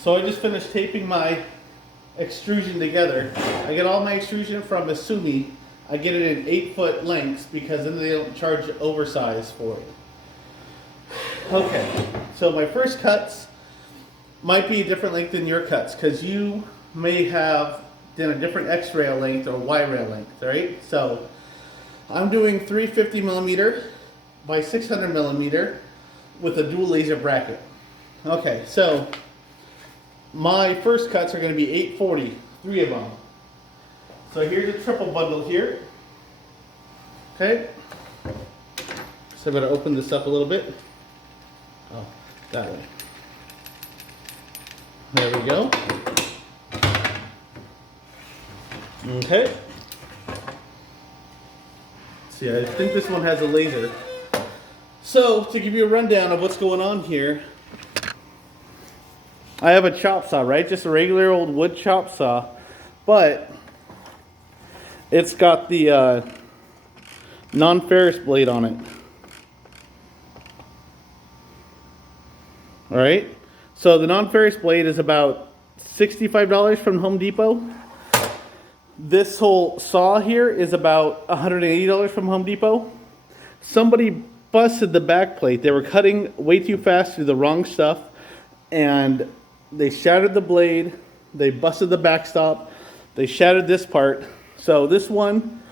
So I just finished taping my extrusion together. I get all my extrusion from Asumi. I get it in 8-foot lengths because then they don't charge oversized for it. Okay, so my first cuts might be a different length than your cuts because you may have done a different X rail length or Y rail length, right? So I'm doing 350 millimeter by 600 millimeter with a dual laser bracket. Okay, so my first cuts are going to be 840, 3 of them. So here's a triple bundle here. Okay, so I'm going to open this up a little bit. Oh, that way. There we go. Okay. See, I think this one has a laser. So, to give you a rundown of what's going on here, I have a chop saw, right? Just a regular old wood chop saw, but it's got the non-ferrous blade on it. All right. So the non-ferrous blade is about $65 from Home Depot. This whole saw here is about $180 from Home Depot. Somebody busted the back plate. They were cutting way too fast through the wrong stuff, and they shattered the blade. They busted the backstop. They shattered this part. So this one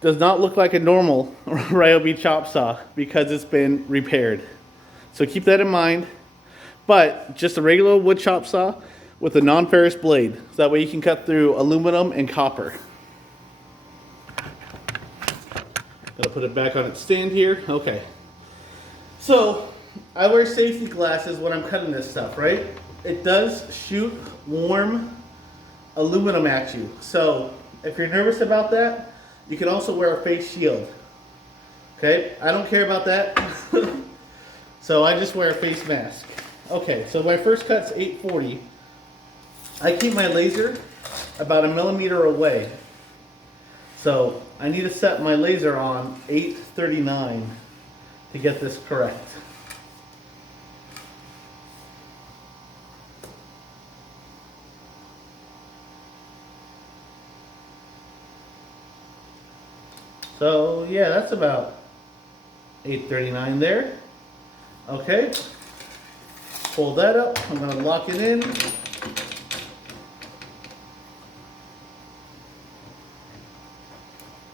does not look like a normal Ryobi chop saw because it's been repaired. So keep that in mind. But just a regular wood chop saw with a non-ferrous blade. So that way you can cut through aluminum and copper. Gotta put it back on its stand here. Okay. So I wear safety glasses when I'm cutting this stuff, right? It does shoot warm aluminum at you. So if you're nervous about that, you can also wear a face shield. Okay, I don't care about that. So I just wear a face mask. Okay, so my first cut's 840. I keep my laser about 1 millimeter away. So I need to set my laser on 839 to get this correct. So yeah, that's about 839 there. Okay. Pull that up. I'm going to lock it in.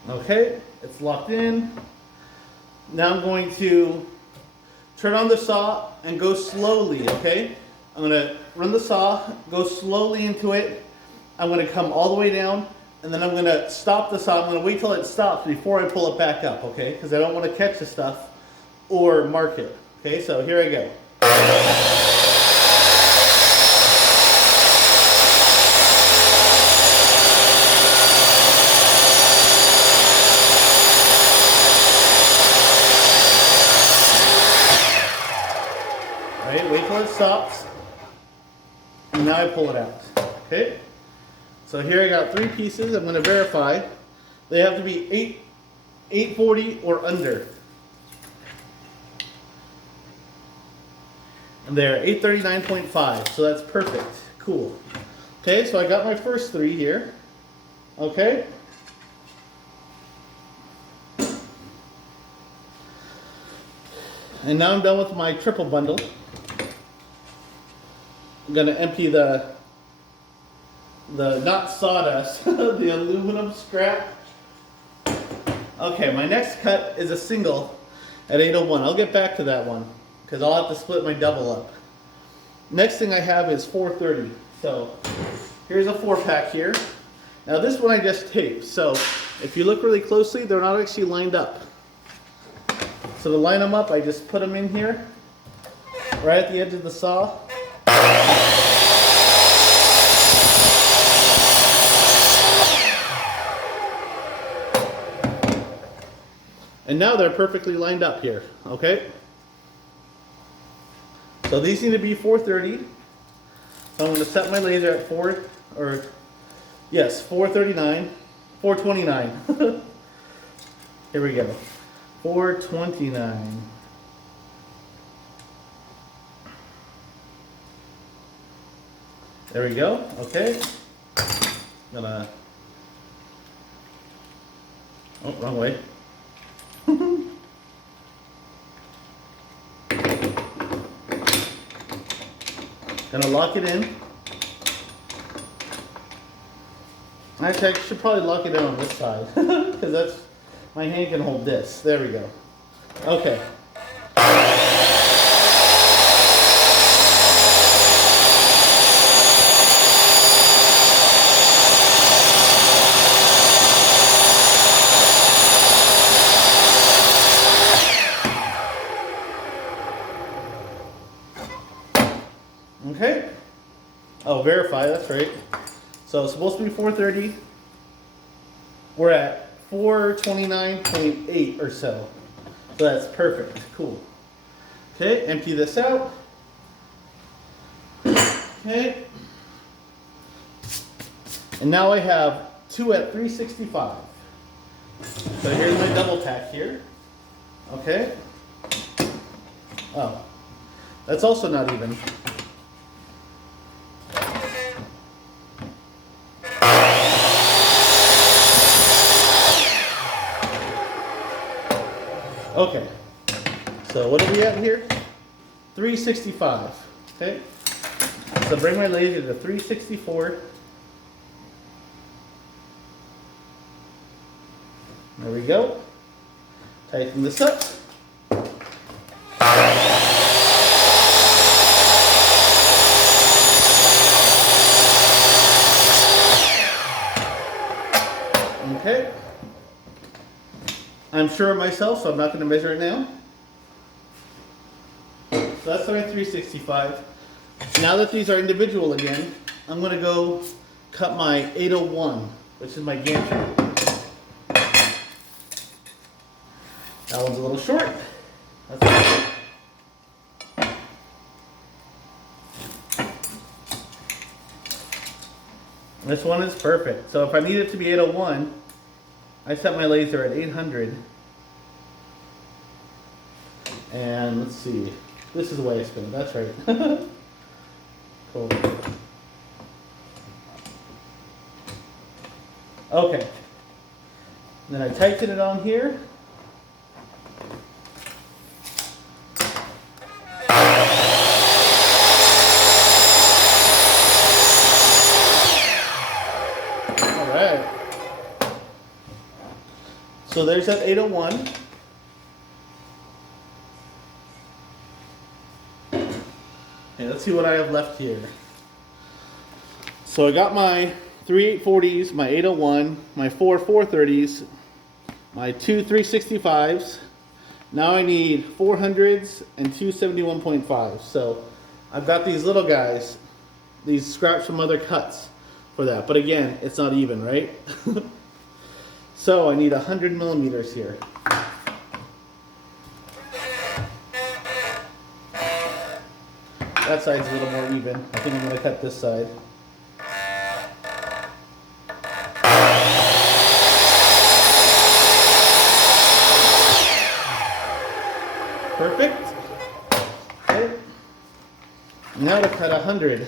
Okay, it's locked in. Now I'm going to turn on the saw and go slowly, okay? I'm going to run the saw, go slowly into it. I'm going to come all the way down, and then I'm going to stop the saw. I'm going to wait till it stops before I pull it back up, okay? Because I don't want to catch the stuff or mark it. Okay, so here I go. Wait till it stops, and now I pull it out. Okay, so here I got 3 pieces. I'm going to verify they have to be 840 or under, and they're 839.5, so that's perfect. Cool. Okay, so I got my first 3 here. Okay. And now I'm done with my triple bundle. I'm going to empty the not sawdust, the aluminum scrap. Okay, my next cut is a single at 801. I'll get back to that one because I'll have to split my double up. Next thing I have is 430. So here's a 4-pack here. Now this one I just taped. So if you look really closely, they're not actually lined up. So to line them up, I just put them in here, right at the edge of the saw. And now they're perfectly lined up here, okay? So these need to be 430. So I'm going to set my laser at 439, 429. Here we go, 429. There we go. Okay. Gonna. Oh, wrong way. Gonna lock it in. Actually, I should probably lock it in on this side because that's my hand can hold this. There we go. Okay. Okay. Oh, verify, that's right. So it's supposed to be 430. We're at 429.8 or so. So that's perfect. Cool. Okay, empty this out. Okay. And now I have 2 at 365. So here's my double tack here. Okay. Oh, that's also not even. Okay, so what are we at here? 365, okay? So bring my laser to 364. There we go. Tighten this up. Okay. I'm sure of myself, so I'm not going to measure it now. So that's my 365. Now that these are individual again, I'm going to go cut my 801, which is my gantry. That one's a little short. That's okay. This one is perfect. So if I need it to be 801, I set my laser at 800. And let's see. This is the way I spin it. That's right. Cool. Okay. Then I tighten it on here. So there's that 801. Okay, let's see what I have left here. So I got my 3 840s, my 801, my 4 430s, my 2 365s. Now I need 400s and 2 71.5s. So I've got these little guys, these scraps from other cuts for that. But again, it's not even, right? So I need 100 millimeters here. That side's a little more even. I think I'm going to cut this side. Perfect. Okay. Now to cut 100.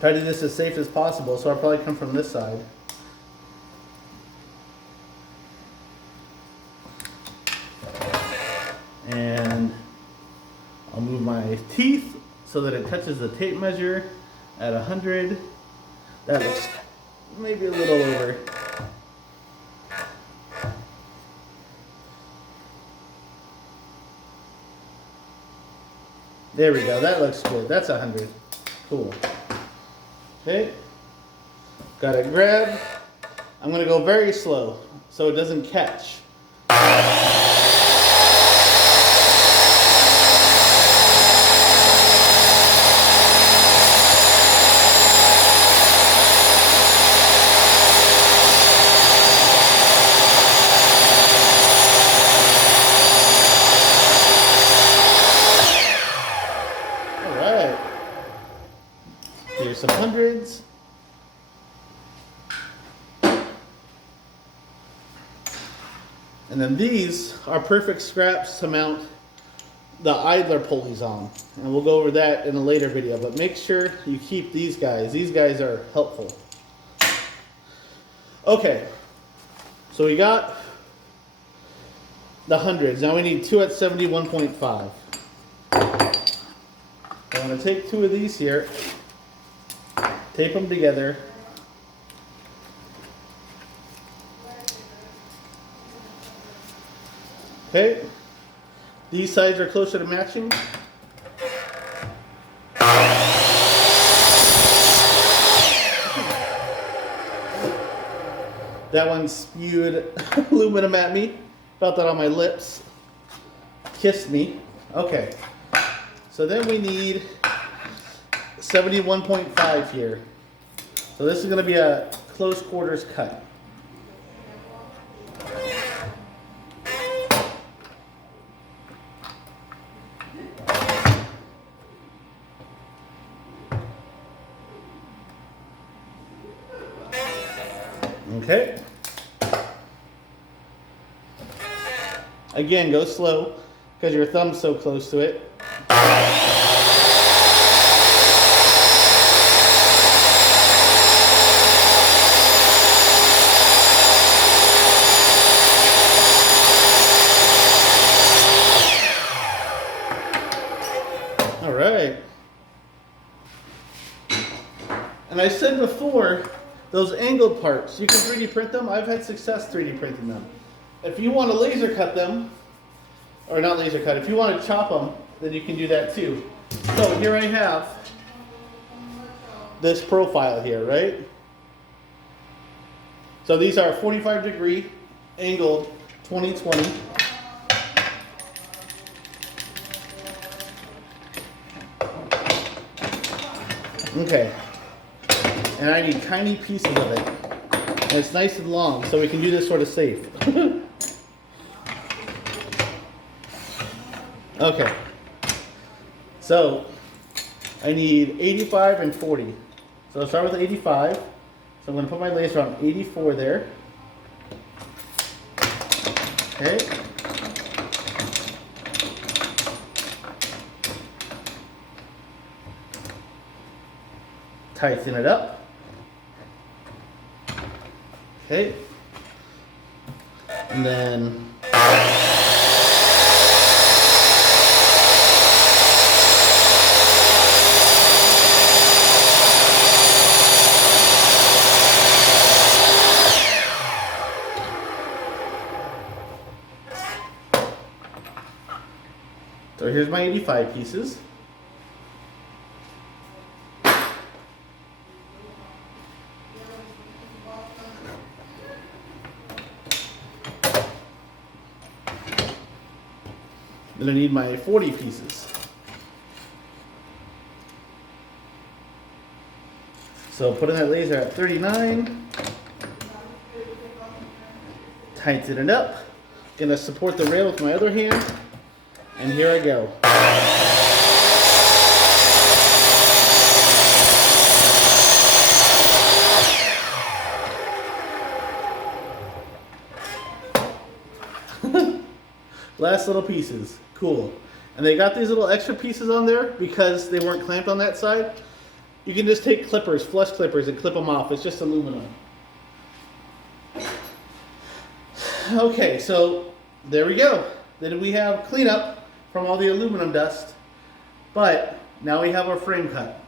Try to do this as safe as possible, so I'll probably come from this side. And I'll move my teeth so that it touches the tape measure at 100. That looks maybe a little over. There we go, that looks good. That's 100. Cool. Okay. Got it grabbed. I'm gonna go very slow so it doesn't catch. Here's some hundreds. And then these are perfect scraps to mount the idler pulleys on, and we'll go over that in a later video, but make sure you keep these guys. These guys are helpful. Okay, so we got the hundreds. Now we need two at 71.5. I'm going to take two of these here, tape them together. Okay, these sides are closer to matching. That one spewed aluminum at me. Felt that on my lips. Kissed me. Okay. So then we need 71.5 here. So this is going to be a close quarters cut. Okay. Again, go slow because your thumb's so close to it. All right. And I said before, those angled parts, you can 3D print them. I've had success 3D printing them. If you want to laser cut them, or not laser cut, if you want to chop them, then you can do that too. So here I have this profile here, right? So these are 45-degree angled 2020. Okay. And I need tiny pieces of it. And it's nice and long, so we can do this sort of safe. Okay. So I need 85 and 40. So I'll start with 85. So I'm going to put my laser on 84 there. Okay. Tighten it up. Okay. And then so here's my 85 pieces. Then I need my 40 pieces. So putting that laser at 39. Tighten it up. Gonna support the rail with my other hand. And here I go. Last little pieces. Cool. And they got these little extra pieces on there because they weren't clamped on that side. You can just take clippers, flush clippers, and clip them off. It's just aluminum. Okay, so there we go. Then we have cleanup from all the aluminum dust. But now we have our frame cut.